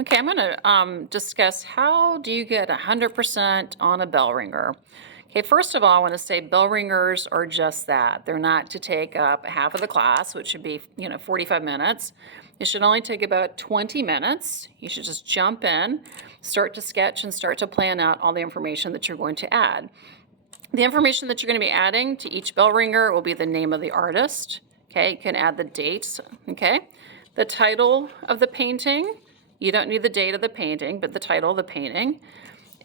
Okay, I'm going to discuss how do you get 100% on a bell ringer. Okay, first of all, I want to say bell ringers are just that. They're not to take up half of the class, which should be, 45 minutes. It should only take about 20 minutes. You should just jump in, start to sketch, and start to plan out all the information that you're going to add. The information that you're going to be adding to each bell ringer will be the name of the artist. Okay, you can add the dates. Okay, the title of the painting. You don't need the date of the painting, but the title of the painting.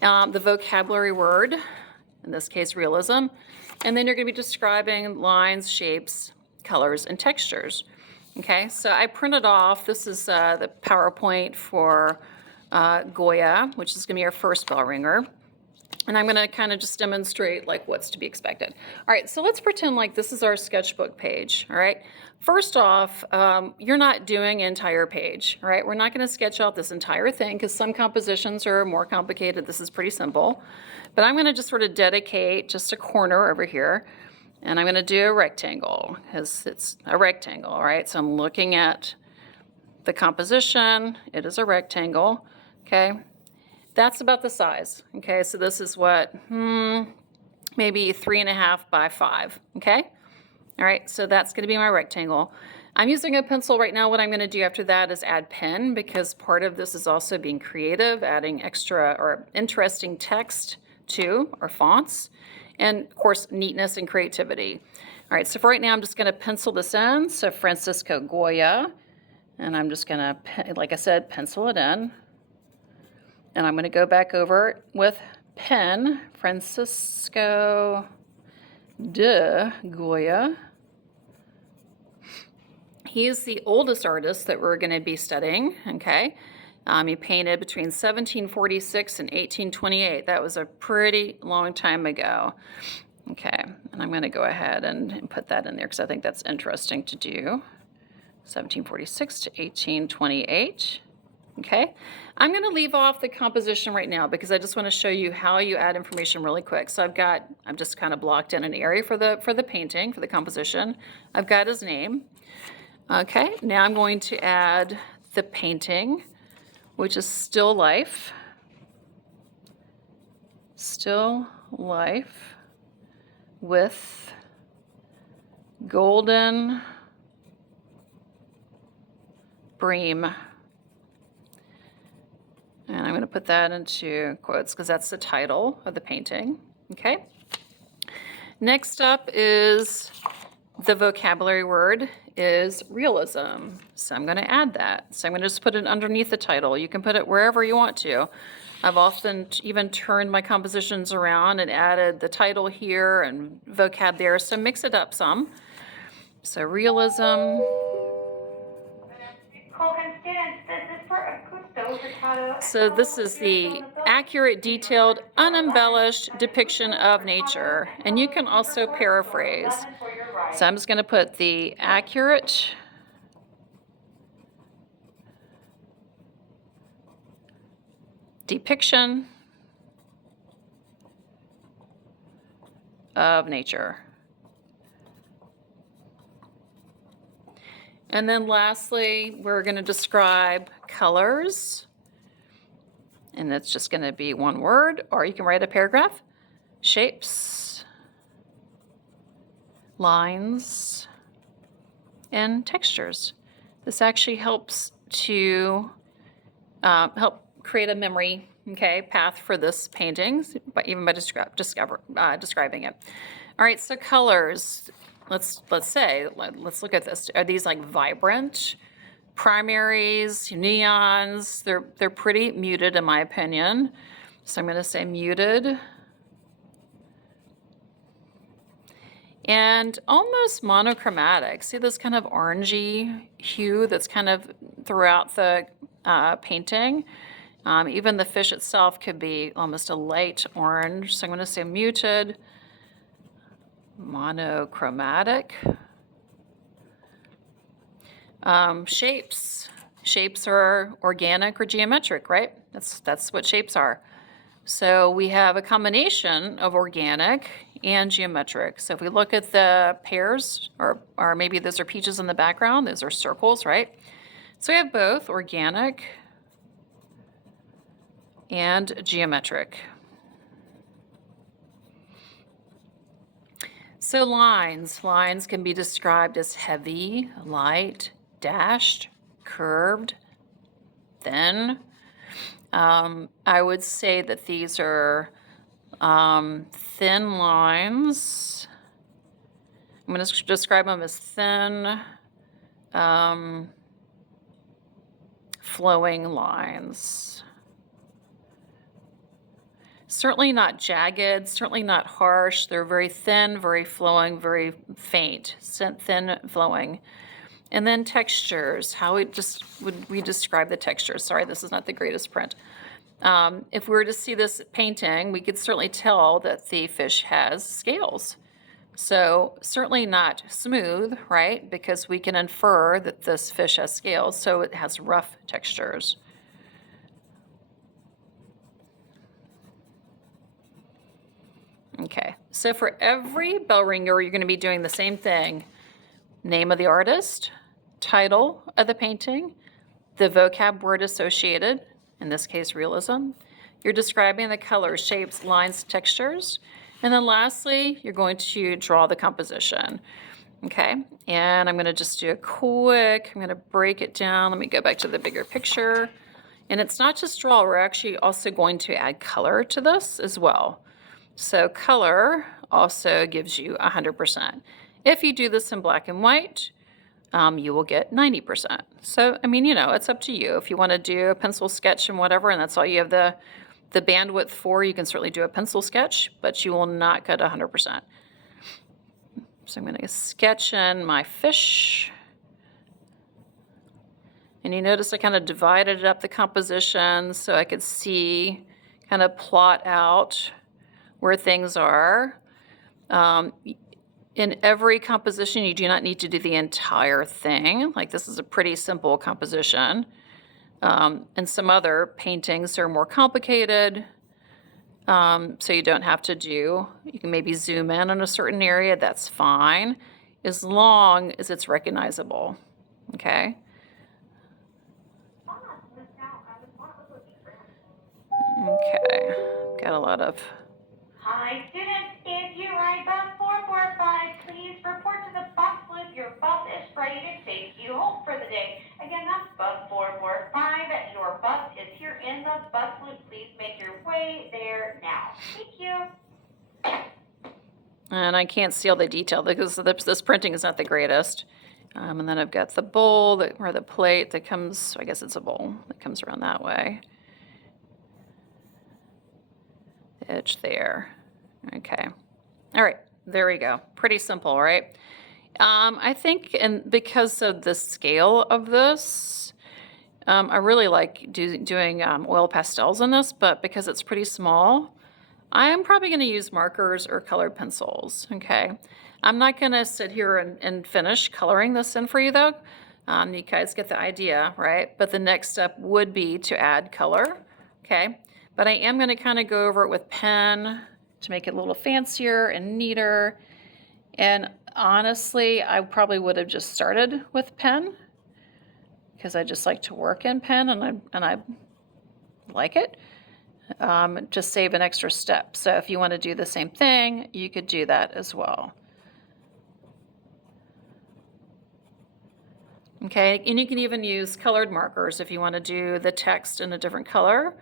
The vocabulary word, in this case, realism. And then you're going to be describing lines, shapes, colors, and textures. Okay, so I printed off, this is the PowerPoint for Goya, which is going to be our first bell ringer. And I'm going to kind of just demonstrate like what's to be expected. All right, so let's pretend like this is our sketchbook page, all right? First off, you're not doing an entire page, all right? We're not going to sketch out this entire thing because some compositions are more complicated. This is pretty simple. But I'm going to just sort of dedicate just a corner over here. And I'm going to do a rectangle because it's a rectangle, all right? So I'm looking at the composition. It is a rectangle, okay? That's about the size, okay? So this is what, maybe 3.5 by 5, okay? All right, so that's gonna be my rectangle. I'm using a pencil right now. What I'm gonna do after that is add pen because part of this is also being creative, adding extra or interesting text to our fonts, and of course, neatness and creativity. All right, so for right now, I'm just gonna pencil this in. So Francisco Goya, and I'm just gonna, like I said, pencil it in. And I'm going to go back over it with pen, Francisco de Goya. He is the oldest artist that we're going to be studying, okay? He painted between 1746 and 1828. That was a pretty long time ago. Okay, and I'm going to go ahead and put that in there because I think that's interesting to do. 1746 to 1828. Okay, I'm going to leave off the composition right now because I just want to show you how you add information really quick. So I'm just kind of blocked in an area for the painting, for the composition. I've got his name. Okay, now I'm going to add the painting, which is still life. Still life with golden bream. And I'm going to put that into quotes because that's the title of the painting, okay? Next up is the vocabulary word is realism. So I'm going to add that. So I'm going to just put it underneath the title. You can put it wherever you want to. I've often even turned my compositions around and added the title here and vocab there, so mix it up some. So realism. So this is the accurate, detailed, unembellished depiction of nature. And you can also paraphrase. So I'm just going to put the accurate depiction of nature. And then lastly, we're going to describe colors. And it's just going to be one word, or you can write a paragraph. Shapes, lines, and textures. This actually helps to help create a memory, okay, path for this painting, but even by describing it. All right, so colors. Let's look at this. Are these like vibrant? Primaries, neons, they're pretty muted in my opinion. So I'm going to say muted. And almost monochromatic. See this kind of orangey hue that's kind of throughout the painting. Even the fish itself could be almost a light orange. So I'm going to say muted, monochromatic. Shapes. Shapes are organic or geometric, right? That's what shapes are. So we have a combination of organic and geometric. So if we look at the pears, or maybe those are peaches in the background, those are circles, right? So we have both organic and geometric. So lines can be described as heavy, light, dashed, curved, thin. I would say that these are thin lines. I'm going to describe them as thin, flowing lines. Certainly not jagged, certainly not harsh. They're very thin, very flowing, very faint, thin flowing. And then textures, how would we describe the textures? Sorry, this is not the greatest print. If we were to see this painting, we could certainly tell that the fish has scales. So certainly not smooth, right? Because we can infer that this fish has scales, so it has rough textures. Okay, so for every bell ringer, you're going to be doing the same thing. Name of the artist, title of the painting, the vocab word associated, in this case realism. You're describing the colors, shapes, lines, textures. And then lastly, you're going to draw the composition. Okay, and I'm going to just do a quick, I'm going to break it down. Let me go back to the bigger picture. And it's not just draw, we're actually also going to add color to this as well. So color also gives you 100%. If you do this in black and white, you will get 90%. So, I mean, it's up to you. If you want to do a pencil sketch and whatever, and that's all you have the bandwidth for, you can certainly do a pencil sketch, but you will not get 100%. So I'm going to sketch in my fish. And you notice I kind of divided up the composition so I could see, kind of plot out where things are. In every composition, you do not need to do the entire thing. Like this is a pretty simple composition. And some other paintings are more complicated. So you don't have to you can maybe zoom in on a certain area, that's fine, as long as it's recognizable, okay? Okay, got a lot of... Hi, students. If you ride bus 445, please report to the bus loop. Your bus is ready to take you home for the day. Again, that's bus 445. Your bus is here in the bus loop. Please make your way there now. Thank you. And I can't see all the detail because this printing is not the greatest. And then I've got the bowl or the plate that comes, I guess it's a bowl that comes around that way. The edge there. Okay. All right, there we go. Pretty simple, right? I think, and because of the scale of this, I really like doing oil pastels in this, but because it's pretty small, I'm probably going to use markers or colored pencils, okay? I'm not going to sit here and finish coloring this in for you, though. You guys get the idea, right? But the next step would be to add color, okay? But I am going to kind of go over it with pen to make it a little fancier and neater. And honestly, I probably would have just started with pen because I just like to work in pen and I like it. Just save an extra step. So if you want to do the same thing, you could do that as well. Okay, and you can even use colored markers if you want to do the text in a different color.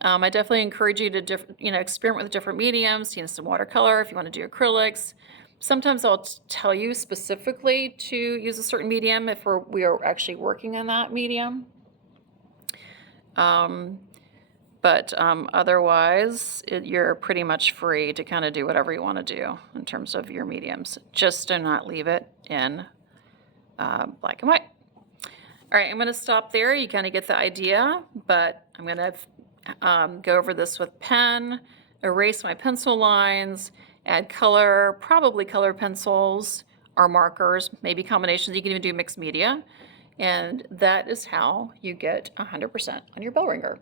I definitely encourage you to experiment with different mediums, some watercolor if you want to do acrylics. Sometimes I'll tell you specifically to use a certain medium if we are actually working in that medium. Otherwise, you're pretty much free to kind of do whatever you want to do in terms of your mediums. Just do not leave it in black and white. All right, I'm going to stop there. You kind of get the idea, but I'm going to go over this with pen, erase my pencil lines, add color, probably color pencils or markers, maybe combinations. You can even do mixed media. And that is how you get 100% on your bell ringer.